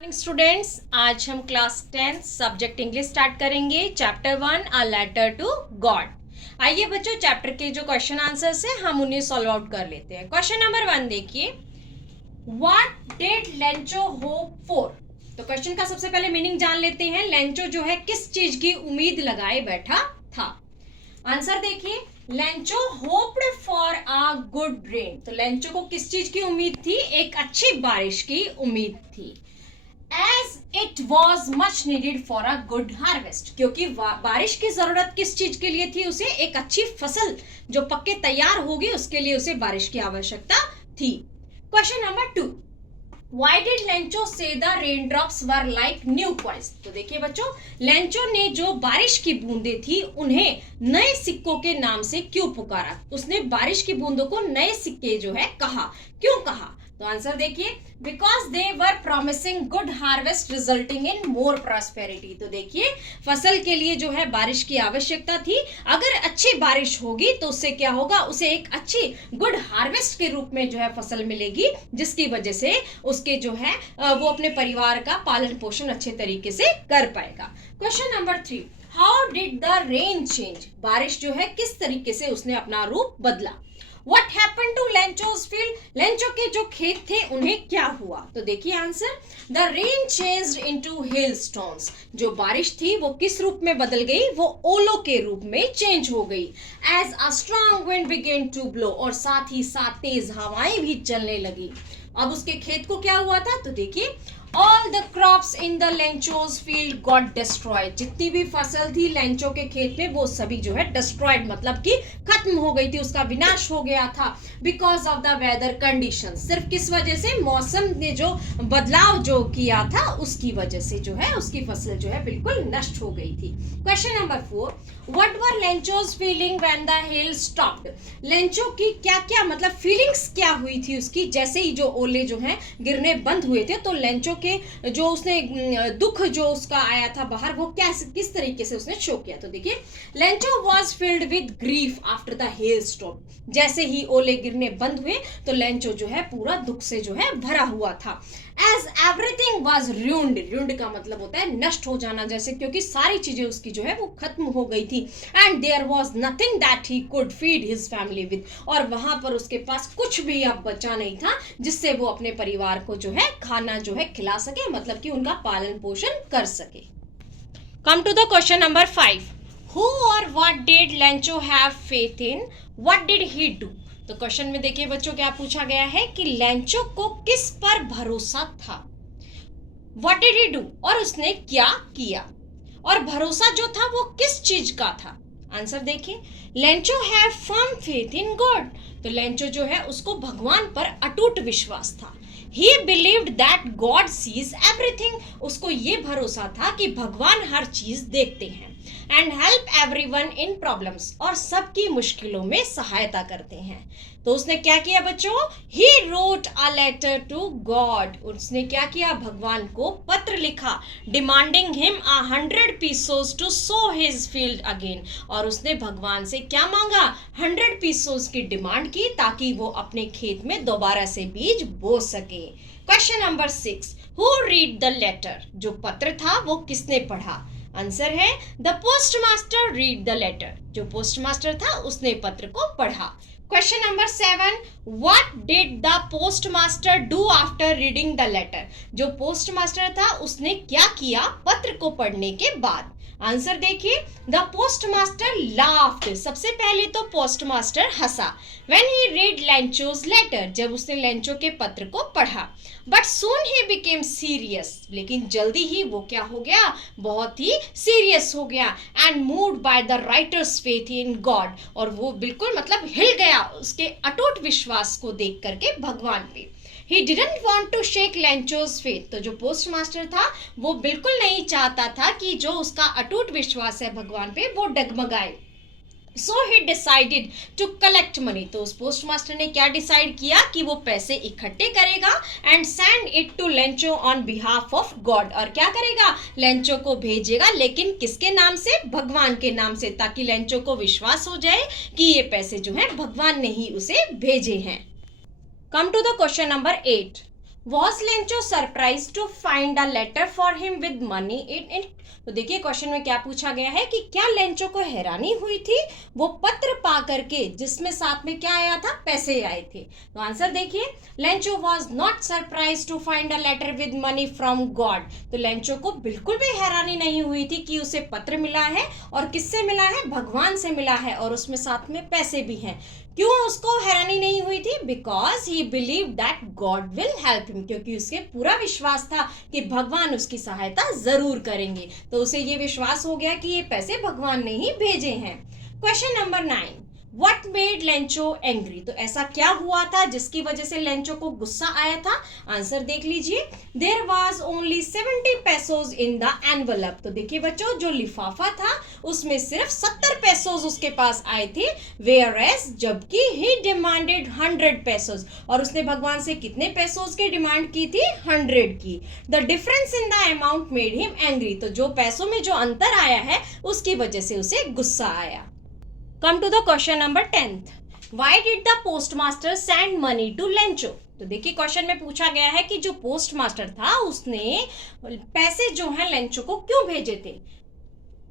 Morning students, आज हम class 10 subject English start करेंगे। Chapter 1 a letter to God. आइए बच्चों, चैप्टर के जो क्वेश्चन आंसर्स हैं हम उन्हें सॉल्व आउट कर लेते हैं। क्वेश्चन नंबर 1 देखिए, what did Lencho hope for. तो क्वेश्चन का सबसे पहले मीनिंग जान लेते हैं। लेंचो जो है किस चीज की उम्मीद लगाए बैठा था। आंसर देखिए, Lencho hoped for a good rain. तो लेंचो को किस चीज की उम्मीद थी? एक अच्छी बारिश की उम्मीद थी। As it was much needed for a good harvest, क्योंकि बारिश की जरूरत किस चीज के लिए थी? उसे एक अच्छी फसल जो पक्के तैयार होगी उसके लिए उसे बारिश की आवश्यकता थी। Question number 2, Why did Lencho say the raindrops were like new coins? तो देखिए बच्चों, लेंचो ने जो बारिश की बूंदें थी उन्हें नए सिक्कों के नाम से क्यों पुकारा? उसने बारिश की बूंदों को नए सिक्के जो है कहा, क्यों कहा? तो आंसर देखिए, because they were promising good harvest resulting in more prosperity. तो देखिए, फसल के लिए जो है बारिश की आवश्यकता थी। अगर अच्छी बारिश होगी तो उससे क्या होगा? उसे एक अच्छी गुड हार्वेस्ट के रूप में जो है फसल मिलेगी, जिसकी वजह से उसके जो है वो अपने परिवार का पालन पोषण अच्छे तरीके से कर पाएगा। Question number 3, how did the rain change. बारिश जो है किस तरीके से उसने अपना रूप बदला। What happened to लेंचो's field? Lencho के जो खेत थे उन्हें क्या हुआ? तो देखिए answer, The rain changed into hailstones. जो बारिश थी वो किस रूप में बदल गई? वो ओलों के रूप में चेंज हो गई। As a strong wind began to blow, और साथ ही साथ तेज हवाएं भी चलने लगी। अब उसके खेत को क्या हुआ था? तो देखिए, All the crops in the लेंचो's field got destroyed. जितनी भी फसल थी लेंचो के खेत में वो सभी जो है destroyed, मतलब कि खत्म हो गई थी, उसका विनाश हो गया था। Because of the weather conditions. सिर्फ किस वजह से? मौसम ने जो बदलाव जो किया था उसकी वजह से जो है उसकी फसल जो है बिल्कुल नष्ट हो गई थी। Question number 4, What were लेंचो's feeling when the hail stopped? Lencho की क्या क्या मतलब फीलिंग्स क्या हुई थी उसकी जैसे ही जो ओले जो हैं गिरने बंद हुए थे? तो लेंचो के जो उसने दुख जो उसका आया था बाहर, वो क्या किस तरीके से उसने शो किया? तो देखिए, Lencho was filled with grief after the hell stop. जैसे ही ओले गिरने बंद हुए तो लेंचो जो है पूरा दुख से जो है भरा हुआ था। As everything was ruined. Ruined का मतलब होता है नष्ट हो जाना, जैसे क्योंकि सारी चीजें उसकी जो है वो खत्म हो गई थी। And there was nothing that he could feed his family with. और वहां पर उसके पास कुछ भी अब बचा नहीं था जिससे वो अपने परिवार को जो है खाना जो है खिला सके, मतलब कि उनका पालन पोषण कर सके। Come to the question number 5, who और what did Lencho have faith in, what did he do. तो क्वेश्चन में देखिए बच्चों क्या पूछा गया है कि लेंचो को किस पर भरोसा था, व्हाट डिड ही डू, और उसने क्या किया, और भरोसा जो था वो किस चीज का था। आंसर देखिए, Lencho have firm faith in God. तो लेंचो जो है उसको भगवान पर अटूट विश्वास था। He believed that God sees everything. उसको ये भरोसा था कि भगवान हर चीज देखते हैं। And help everyone in problems. और सबकी मुश्किलों में सहायता करते हैं। तो उसने क्या किया बच्चों? He wrote a letter to God. उसने क्या किया? भगवान को पत्र लिखा, demanding him 100 pesos to sow his field again. और उसने भगवान से क्या मांगा? 100 pesos की डिमांड की ताकि वो अपने खेत में दोबारा से बीज बो सके। Question number 6, Who read the letter? जो पत्र था वो किसने पढ़ा? आंसर है, the post master read the letter. जो पोस्ट मास्टर था उसने पत्र को पढ़ा। Question number 7, what did the post master do after reading the letter. जो पोस्ट मास्टर था उसने क्या किया पत्र को पढ़ने के बाद। आंसर देखिए, द पोस्ट मास्टर लाफ्ड। सबसे पहले तो पोस्ट मास्टर हंसा। When he read Lencho's letter, जब उसने लेंचो के पत्र को पढ़ा। But soon he became serious, लेकिन जल्दी ही वो क्या हो गया? बहुत ही सीरियस हो गया। And moved by the writer's faith in God, और वो बिल्कुल मतलब हिल गया उसके अटूट विश्वास को देख करके भगवान पे। He didn't want to shake लेंचो's faith. तो जो पोस्ट मास्टर था वो बिल्कुल नहीं चाहता था कि जो उसका अटूट विश्वास है भगवान पे वो डगमगाए। So he decided to collect money. तो उस पोस्ट मास्टर ने क्या डिसाइड किया कि वो पैसे इकट्ठे करेगा and send it to Lencho on behalf of God. और क्या करेगा? लेंचो को भेजेगा, लेकिन किसके नाम से? भगवान के नाम से, ताकि लेंचो को विश्वास हो जाए कि ये पैसे जो है भगवान ने ही उसे भेजे हैं। Come to the question number 8. Was Lencho surprised to find a letter for him with money in it? तो देखिए क्वेश्चन में क्या पूछा गया है कि क्या लेंचो को हैरानी हुई थी वो पत्र पा करके जिसमें साथ में क्या आया था, पैसे आए थे। तो आंसर देखिए, Lencho was not surprise to find a letter with money from God. तो लेंचो को बिल्कुल भी हैरानी नहीं हुई थी कि उसे पत्र मिला है और किससे मिला है, भगवान से मिला है और उसमें साथ में पैसे भी हैं। क्यों उसको हैरानी नहीं हुई थी? Because he believe that God will help him, क्योंकि उसके पूरा विश्वास था कि भगवान उसकी सहायता जरूर करेंगे। तो उसे ये विश्वास हो गया कि ये पैसे भगवान ने ही भेजे हैं। Question number 9, What made Lencho angry? तो ऐसा क्या हुआ था जिसकी वजह से लेंचो को गुस्सा आया था? आंसर देख लीजिए, There was only 70 pesos in the envelope। तो देखिए बच्चों, जो लिफाफा था उसमें सिर्फ 70 पेसोज उसके पास आए थे, whereas जबकि he demanded 100 pesos, और उसने भगवान से कितने पेसोज की डिमांड की थी? 100 की। The difference in the amount made him angry। तो जो पैसों में जो अंतर आया है उसकी वजह से उसे गुस्सा आया। Come to the question number 10th. Why did the postmaster send money to Lencho? तो देखिए क्वेश्चन में पूछा गया है कि जो पोस्ट मास्टर था उसने पैसे जो है लेंचो को क्यों भेजे थे।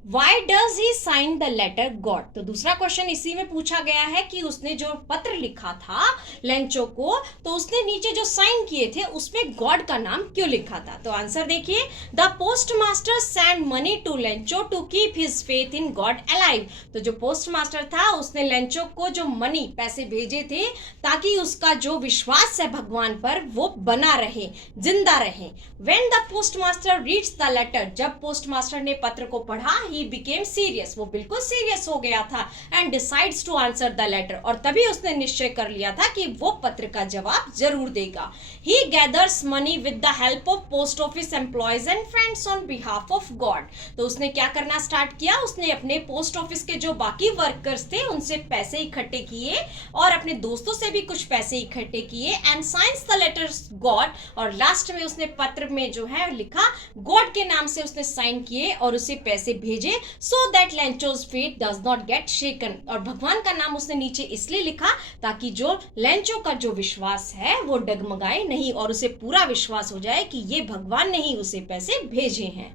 Why does he sign the letter God? तो दूसरा क्वेश्चन इसी में पूछा गया है कि उसने जो पत्र लिखा था लेंचो को, तो उसने नीचे जो साइन किए थे उसमें गॉड का नाम क्यों लिखा था। तो आंसर देखिए, the post master send money to Lencho to keep his faith in God alive. तो जो पोस्ट मास्टर था उसने लेंचो को जो मनी, पैसे भेजे थे ताकि उसका जो विश्वास है भगवान पर वो बना रहे, जिंदा रहे। When the postmaster reads the letter, जब पोस्ट मास्टर ने पत्र को पढ़ा, he became serious, वो बिल्कुल सीरियस हो गया था, and decides to answer the letter, और तभी उसने निश्चय कर लिया था कि वो पत्र का जवाब जरूर देगा। He gathers money with the help of post office employees and friends on behalf of God। तो उसने क्या करना स्टार्ट किया, उसने अपने पोस्ट ऑफिस के जो बाकी वर्कर्स थे उनसे पैसे इकट्ठे किए और अपने दोस्तों से भी कुछ पैसे इकट्ठे किए, and signs the letter God, और लास्ट में उसने पत्र में जो है लिखा गॉड के नाम से उसने साइन किए और उसे पैसे भेजे, so that लेंचो's faith does not get shaken। और भगवान का नाम उसने नीचे इसलिए लिखा ताकि जो लेंचो का जो विश्वास है वो डगमगाए नहीं और उसे पूरा विश्वास हो जाए कि ये भगवान ने ही उसे पैसे भेजे हैं।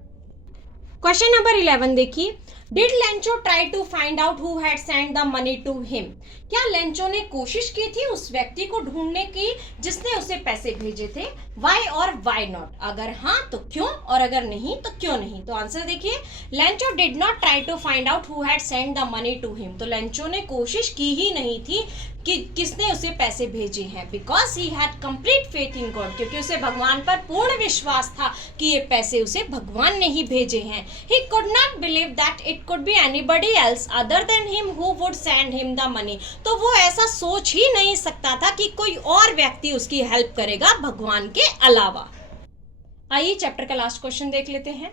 क्वेश्चन नंबर 11 देखिए, did Lencho try to find out who had send the money to him? क्या लेंचो ने कोशिश की थी उस व्यक्ति को ढूंढने की जिसने उसे पैसे भेजे थे? वाई और वाई नॉट? अगर हाँ तो क्यों और अगर नहीं तो क्यों नहीं? तो आंसर देखिए, Lencho did not try to find out who had send the money to him. तो लेंचो ने कोशिश की ही नहीं थी कि किसने उसे पैसे भेजे हैं, because he had complete faith in God, क्योंकि उसे भगवान पर पूर्ण विश्वास था कि ये पैसे उसे भगवान ने ही भेजे हैं। He could not believe that it could be anybody else other than him who would send him the money. तो वो ऐसा सोच ही नहीं सकता था कि कोई और व्यक्ति उसकी हेल्प करेगा भगवान के अलावा। आइए चैप्टर का लास्ट क्वेश्चन देख लेते हैं।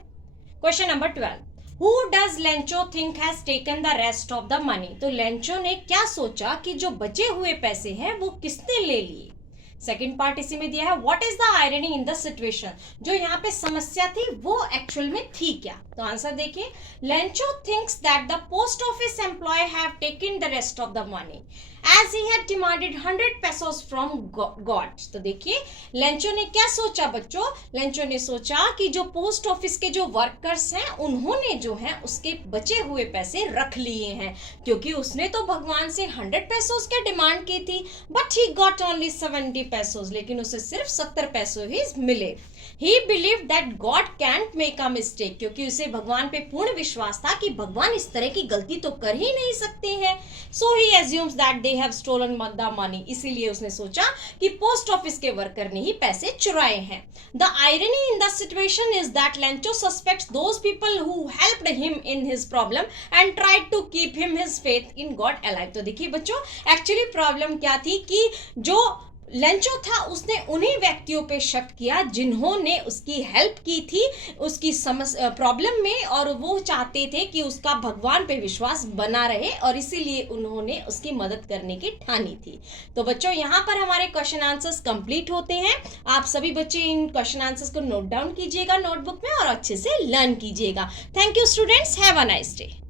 Question number 12, Who does Lencho think has taken the rest of the money? तो लेंचो ने क्या सोचा कि जो बचे हुए पैसे हैं वो किसने ले लिए। सेकेंड पार्ट इसी में दिया है, what is the irony in the situation? जो यहाँ पे समस्या थी वो एक्चुअल में थी क्या? तो आंसर देखिए, Lencho thinks that the post office employ have taken the rest of the money as he had demanded 100 pesos from God। तो देखिए लेंचो ने क्या सोचा बच्चों, लेंचो ने सोचा कि जो पोस्ट ऑफिस के जो वर्कर्स हैं उन्होंने जो है उसके बचे हुए पैसे रख लिए हैं, क्योंकि उसने तो भगवान से 100 पेसोस की डिमांड की थी, but he got only 70 pesos, लेकिन उसे सिर्फ 70 पैसे ही मिले। He believed that God can't make a mistake, क्योंकि उसे भगवान पे पूर्ण विश्वास था कि भगवान इस तरह की गलती तो कर ही नहीं सकते हैं। So he assumes that they have stolen the money, इसीलिए उसने सोचा कि पोस्ट ऑफिस के वर्कर ने ही पैसे चुराए हैं। The irony in the situation is that Lencho suspects those people who helped him in his problem and tried to keep him his faith in God alive। तो देखिए बच्चों, एक्चुअली प्रॉब्लम क्या थी कि जो लेंचो था उसने उन्हीं व्यक्तियों पे शक किया जिन्होंने उसकी हेल्प की थी उसकी प्रॉब्लम में, और वो चाहते थे कि उसका भगवान पे विश्वास बना रहे और इसीलिए उन्होंने उसकी मदद करने की ठानी थी। तो बच्चों यहाँ पर हमारे क्वेश्चन आंसर्स कंप्लीट होते हैं। आप सभी बच्चे इन क्वेश्चन आंसर्स को नोट डाउन कीजिएगा नोटबुक में और अच्छे से लर्न कीजिएगा। Thank you students, have a nice day.